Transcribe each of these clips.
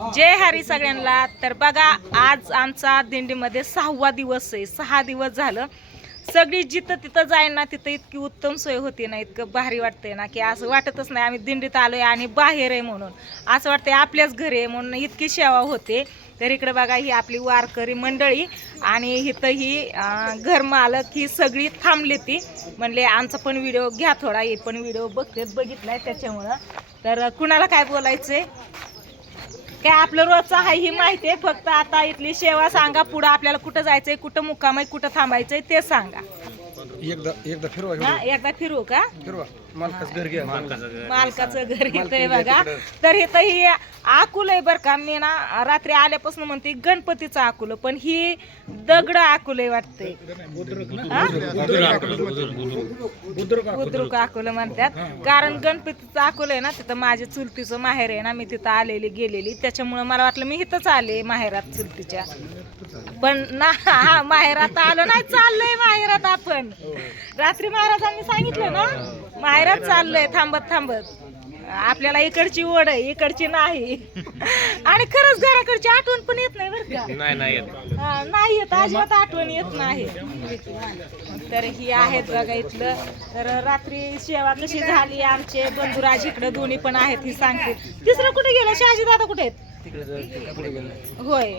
जय हरी सगळ्यांना. तर बघा आज आमचा दिंडीमध्ये सहावा दिवस आहे. सहा दिवस झालं. सगळी जिथं तिथं जाईल ना तिथं इतकी उत्तम सोय होती ना इतकं भारी वाटतंय ना की असं वाटतच नाही आम्ही दिंडीत आलो आहे आणि बाहेर आहे म्हणून. असं वाटतंय आपल्याच घरी आहे म्हणून इतकी सेवा होते. तर इकडे बघा ही आपली वारकरी मंडळी आणि इथं ही घरमालक घर मालक ही सगळी थांबली ती. म्हणले आमचा पण व्हिडिओ घ्या थोडा हे पण व्हिडिओ बघतेच बघितलाय त्याच्यामुळं. तर कुणाला काय बोलायचंय? काय आपलं रोजचं आहे ही माहिती आहे. फक्त आता इथली सेवा सांगा पुढं आपल्याला कुठं जायचंय कुठं मुक्काम आहे कुठं थांबायचंय ते सांगा. एकदा एकदा फिरवा हा एकदा फिरू का? फिरवा. मालकाच घर घ्या. मालकाचं घर आहे बघा. तर इथं ही आकुल आहे बरं का मी ना रात्री आल्यापासून म्हणते गणपतीचं आकुल पण ही दगड आकुल आहे वाटते बुद्रुक अकोलं म्हणतात. कारण गणपतीचं अकोलं आहे ना तिथं माझ्या चुलतीचं माहेर आहे ना मी तिथं आलेली गेलेली. त्याच्यामुळं मला वाटलं मी इथंच आले माहेरात चुलतीच्या. पण ना हा माहेरात आलो नाही चाललंय माहेरात आपण. रात्री महाराजांनी सांगितलं ना माहेरात चाललंय थांबत थांबत. आपल्याला इकडची ओढ आहे इकडची नाही. आणि खरंच घराकडची आठवण पण येत नाही बरं का. नाही नाही येत. हा, नाही येत अजिबात आठवण येत नाही. तर ही आहेत बघा इथलं. तर रात्री सेवा कशी झाली आमचे बंधुराज इकडे दोन्ही पण आहेत ही सांगते तिसरं कुठे गेलं? शहाजी दादा कुठे आहेत? होय.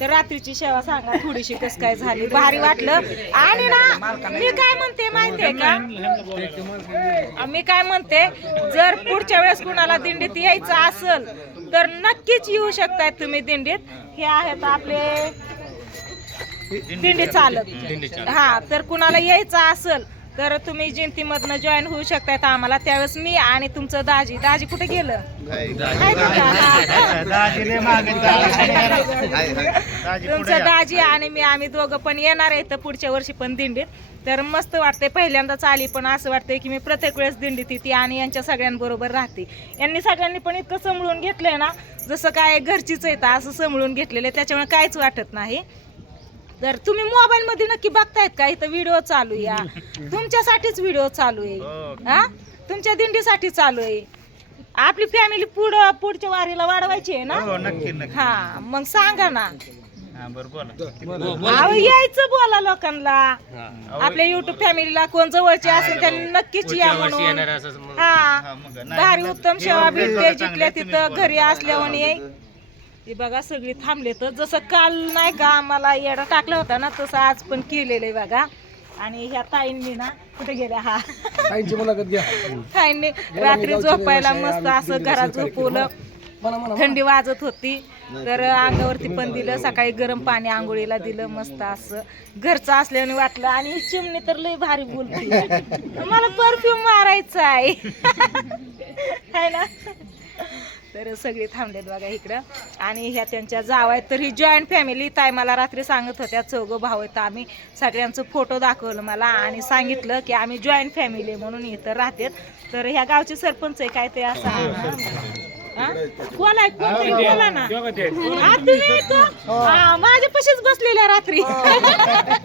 तर रात्रीची सेवा सांगा थोडीशी कस काय झाली. भारी वाटलं. आणि ना मी काय म्हणते माहितीये का? मी काय म्हणते जर पुढच्या वेळेस कुणाला दिंडीत यायचं असेल तर नक्कीच येऊ शकताय तुम्ही दिंडीत. हे आहेत आपले दिंडी चालक. हा तर कुणाला यायचं असेल तर तुम्ही जयंतीमधनं जॉईन होऊ शकताय आम्हाला. त्यावेळेस मी आणि तुमचं दाजी. दाजी कुठे गेलं? आहे? हा. तुमचं दाजी आणि मी आम्ही दोघं पण येणार आहे तर पुढच्या वर्षी पण दिंडीत. तर मस्त वाटतंय. पहिल्यांदाच आली पण असं वाटतंय की मी प्रत्येक वेळेस दिंडीत येते आणि यांच्या सगळ्यांबरोबर राहते. यांनी सगळ्यांनी पण इतकं समळून घेतलंय ना जसं काय घरचीच येतं असं समळून घेतलेलं आहे. त्याच्यामुळे काहीच वाटत नाही. तर तुम्ही मोबाईल मध्ये नक्की बघतायत का? इथं व्हिडिओ चालू या. तुमच्यासाठीच व्हिडिओ चालू आहे. हा. तुमच्या दिंडीसाठी चालू आहे. आपली फॅमिली पुढं पुढच्या वारीला वाढवायची आहे ना? हा मग सांगा ना. अहो, यायचं बोला लोकांना. आपल्या युट्यूब फॅमिलीला कोण जवळचे असेल त्यांनी नक्कीच या म्हणून. हा. भारी उत्तम सेवा भेटते जिथल्या तिथं घरी असल्यावर ये ती बघा सगळी थांबले तर. जसं काल नाही का आम्हाला येडा टाकला होता ना तसं आज पण केलेलं आहे बघा. आणि ह्या ताईंनी ना कुठे गेल्या? हा. ताईंची मुलाखत घ्या. ताईंनी रात्री झोपायला मस्त असं घरात झोपवलं. थंडी वाजत होती. तर अंगावरती पण दिलं सकाळी गरम पाणी आंघोळीला दिलं मस्त असं. घरचं असल्याने वाटलं आणि चिमणी तर लय भारी बोलते. मला परफ्यूम मारायचा आहे. ना? तर सगळे थांबलेत बघा इकडं. आणि ह्या त्यांच्या जाव आहेत. तर ही जॉईंट फॅमिली ताई मला रात्री सांगत होत्या चौघं भाऊ आहेत आम्ही सगळ्यांचं फोटो दाखवलं मला आणि सांगितलं की आम्ही जॉईंट फॅमिली आहे म्हणून इथं राहतात. तर ह्या गावचे सरपंच आहे काय ते असं. हा? कोण आहे? कोण बोला ना. हा? हा, माझ्या पशीच बसलेल्या रात्री.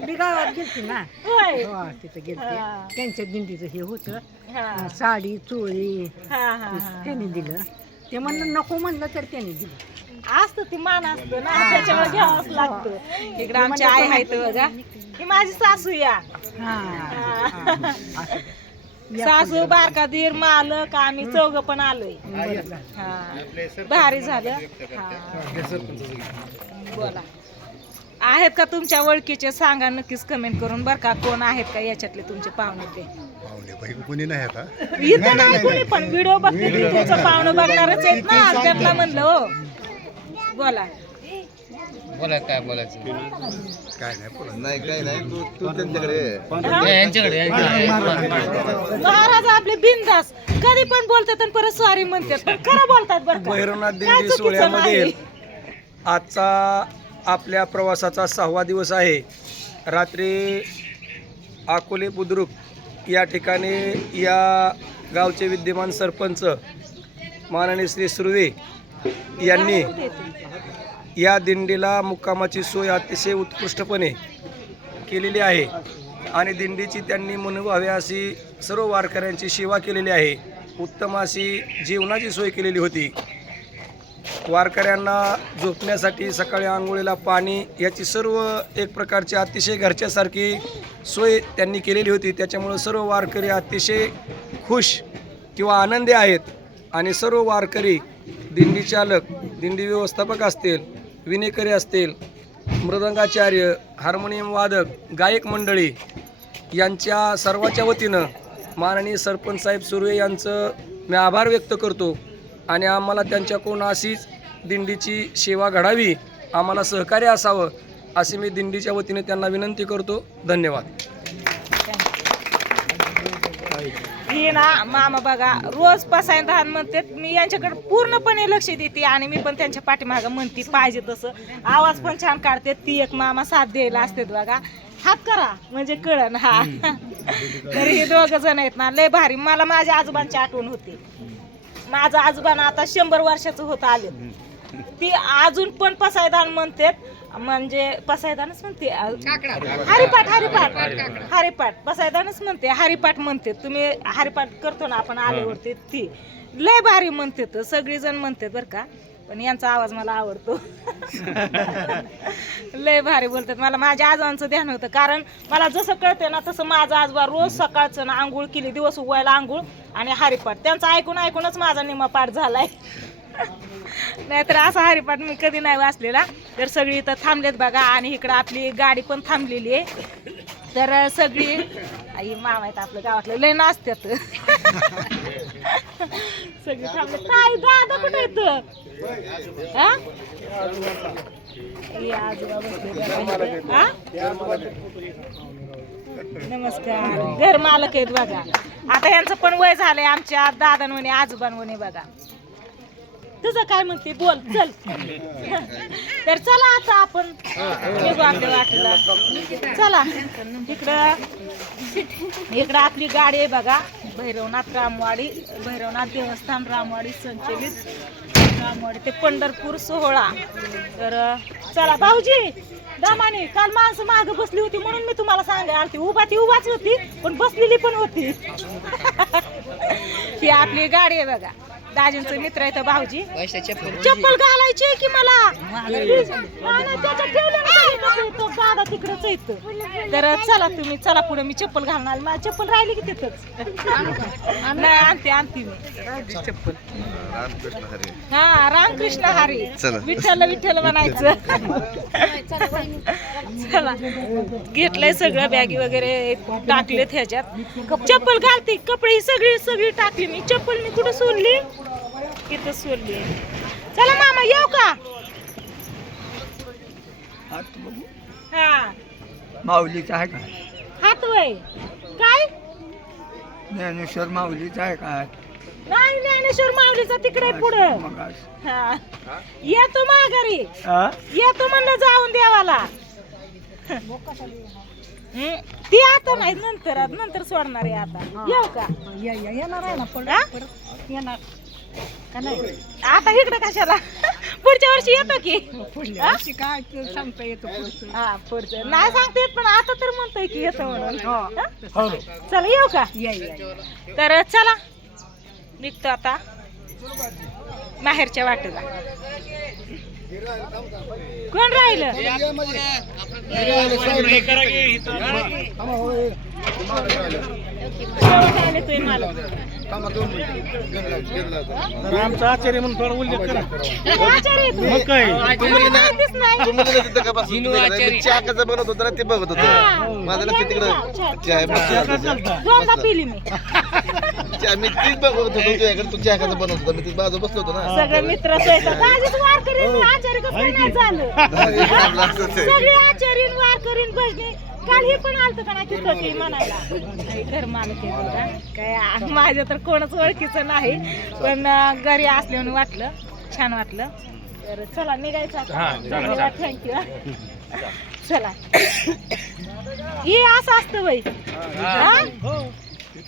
मी गावात गेलती ना. होय. हो, तिथं गेलते. हा. त्यांच्या दिंडीचं हे होतं. हा, साडी चोळी हा, हा, हा. त्यांनी दिलं. ते म्हणलं नको म्हणलं तर त्यांनी दिलं. असतं ती मान असतं ना त्याच्यामुळे घ्यावंच लागतं. इकडे आमची आई आहेत बघा. ही माझी सासू या. हा. हा. सासू बारका दीर मालक आम्ही चौघ पण आलोय. हा. भारी झालं हा. बोला. आहेत का तुमच्या ओळखीचे? सांगा नक्कीच कमेंट करून. बरं का कोण आहेत का याच्यातले तुमचे पाहुणे ते? पाहुणे बाई कोणी नाही आता. इथं नाही कोणी पण व्हिडिओ बघते ते तुमचं पाहुणं बघणारच आहेत ना त्यांना म्हणलं हो. बोला. बोला काय बोलायचं? काय नाही बोला. नाही काय नाही तू तू त्यांच्याकडे ये. यांच्याकडे महाराज आपले बिनदास कधी पण बोलतात आणि परत सॉरी म्हणतात. पण खरं बोलतात बरं का. भैरवनाथ काय दिंडी चुकीचं सोहळ्यामध्ये नाही. आजचा आपल्या प्रवासाचा सहावा दिवस आहे. रात्री अकोले बुद्रुक या ठिकाणी या गावचे विद्यमान सरपंच माननीय श्री सुर्वे यांनी या दिंडीला मुक्कामाची सोय अतिशय उत्कृष्टपणे केलेली आहे. आणि दिंडीची त्यांनी मनोभावे अशी सर्व वारकऱ्यांची सेवा केलेली आहे. उत्तम अशी जेवणाची सोय केलेली होती. वारकऱ्यांना झोपण्यासाठी सकाळी आंघोळीला पाणी याची सर्व एक प्रकारची अतिशय घरच्यासारखी सोय त्यांनी केलेली होती. त्याच्यामुळं सर्व वारकरी अतिशय खुश किंवा आनंदी आहेत आणि सर्व वारकरी दिंडी चालक दिंडी व्यवस्थापक असतील विनेकरी असतील मृदंगाचार्य हार्मोनियम वादक गायक मंडळी यांच्या सर्वाच्या वतीनं माननीय सरपंच साहेब सुर्वे यांचं मी आभार व्यक्त करतो. आणि आम्हाला त्यांच्याकडून अशीच दिंडीची सेवा घडावी. आम्हाला सहकार्य असावं अशी मी दिंडीच्या वतीने त्यांना विनंती करतो. धन्यवाद. ही ना मामा बघा रोज पसायन धान म्हणते मी यांच्याकडे पूर्णपणे लक्ष देते आणि मी पण त्यांच्या पाठीमागं म्हणते पाहिजे तसं. आवाज पण छान काढते ती एक मामा साथ द्यायला असते बघा. हात करा म्हणजे कळण हा. तर हे दोघ जण आहेत ना लय भारी. मला माझ्या आजोबांची आठवण होती. माझा आजोबा ना आता शंभर वर्षाचं होत आले. ती अजून पण पसायदान म्हणतात म्हणजे पसायदानच म्हणते. हरिपाठ हरिपाठ हरिपाठ. पसायदानच म्हणते हरिपाठ म्हणते. तुम्ही हरिपाठ करतो ना आपण आल्यावरती ती. लय भारी म्हणते सगळीजण म्हणते बरं का. पण यांचा आवाज मला आवडतो. लय भारी बोलतात. मला माझ्या आजोबांचं ध्यान होतं. कारण मला जसं कळते ना तसं माझा आजोबा रोज सकाळचं ना आंघोळ केली दिवस उगवायला आंघोळ आणि हरिपाठ. त्यांचं ऐकून ऐकूनच माझा निमापाठ झालाय. नाहीतर असा हरिपाठ मी कधी नाही वाचलेला. तर सगळी इथं थांबलेत बघा आणि इकडं आपली गाडी पण थांबलेली आहे. तर सगळी आई मामा आहेत आपल्या गावातलं. लय नाचत्यात. सगळी थांबले. काय दादा कुठे येत आजोबा बसले हा? नमस्कार. घर मालक आहेत बघा. आता यांचं पण वय झालंय आमच्या दादांवने आजोबांवने बघा. तुझं काय म्हणते? बोल चल. तर चला आता आपण. निघू आपल्या वाटेला. चला. इकडं. इकडं आपली गाडी आहे बघा. भैरवनाथ रामवाडी भैरवनाथ देवस्थान रामवाडी संचलित. रामवाडी ते पंढरपूर सोहळा. तर चला भाऊजी दामाने काल माणसं माग बसली होती म्हणून मी तुम्हाला सांगायला आलती. उभा ती उभाच होती पण बसलेली पण होती. ही आपली गाडी आहे बघा. दाजींचं मित्र आहे तर भाऊजी. चप्पल घालायची आहे की मला? दादा तिकडच येत तर चला तुम्ही चला पुढे मी चप्पल घालणार माझी चप्पल राहिली की तिथंच. नाही आणते आणते मी. चप्पल. हा रामकृष्ण हरी. चला. विठ्ठल विठ्ठल म्हणायचं. चला. घेतलंय सगळं बॅगी वगैरे टाकलेत ह्याच्यात. चप्पल घालते कपडे ही सगळी सगळी टाकली मी. चप्पल मी कुठं सोडली? इथं सोडली. चला मामा येऊ का? हा. माऊलीचा आहे का? हात वय. काय? ज्ञानेश्वर माऊलीचा आहे का? नाही ज्ञानेश्वर माऊलीचा तिकडे पुढं. मग. हा. येतो माघारी. हा? येतो म्हणलं जाऊन देवाला. हं, ती आता नाही नंतर नंतर सोडणार आहे आता. येऊ का? या- या- येणार आहे ना हा? येणार. का नाही आता इकडं कशाला पुढच्या वर्षी येतो की पुढल्या हा? वर्षी काय ते सांगता येतो पुढचं. हा पुढचं नाही सांगता येत पण आता तर म्हणतोय की येतो म्हणून हो. हा? चला येऊ का या या या. तर चला निघतो आता माहेरच्या वाटेला कोण राहिलं आमचा आचार्य म्हणून थोडा उल्लेख करा. मग काय? चहा बनवत होतो ना ते बघत हा. होतो माझं लक्ष तिकडं. चहा- मी. तीच बघत होतो तुझ्याकडे तू चहा कसं बनवत होता मी ती बाजू बसलो होतो ना. सगळे मित्र आचार्य कसं नाही झालं? सगळे आचार्य वार करीन भजनी काल हे पण आलत का ना तिथं ते म्हणायला? आई घर मालक तुझा काय माझ्या तर कोणच ओळखीचं नाही पण घरी असल्याने वाटलं. छान वाटलं. तर चला निघायचं थँक्यू चला. हे असं असतं बाई. हा?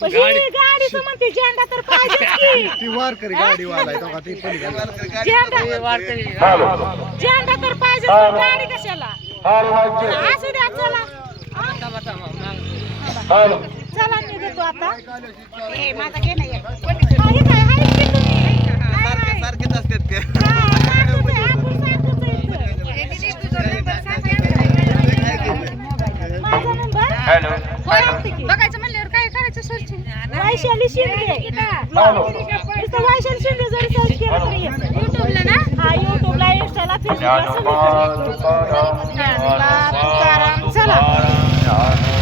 पण ही गाडीचं म्हणते झेंडा तर पलीकडे झेंडा. तर पाहिजे गाडी कशाला? असू द्या चला? चला निघतो आता हे माझा घे नाही सारखेच असतात हॅलो बघायचं म्हणल्यावर काय करायचं सर्च वैशाली शिंदे वैशाली शिंदे जरी सर्च केलं युट्यूबला ना हा युट्यूबला इंस्टाला फेसबुकला सगळीकडे चला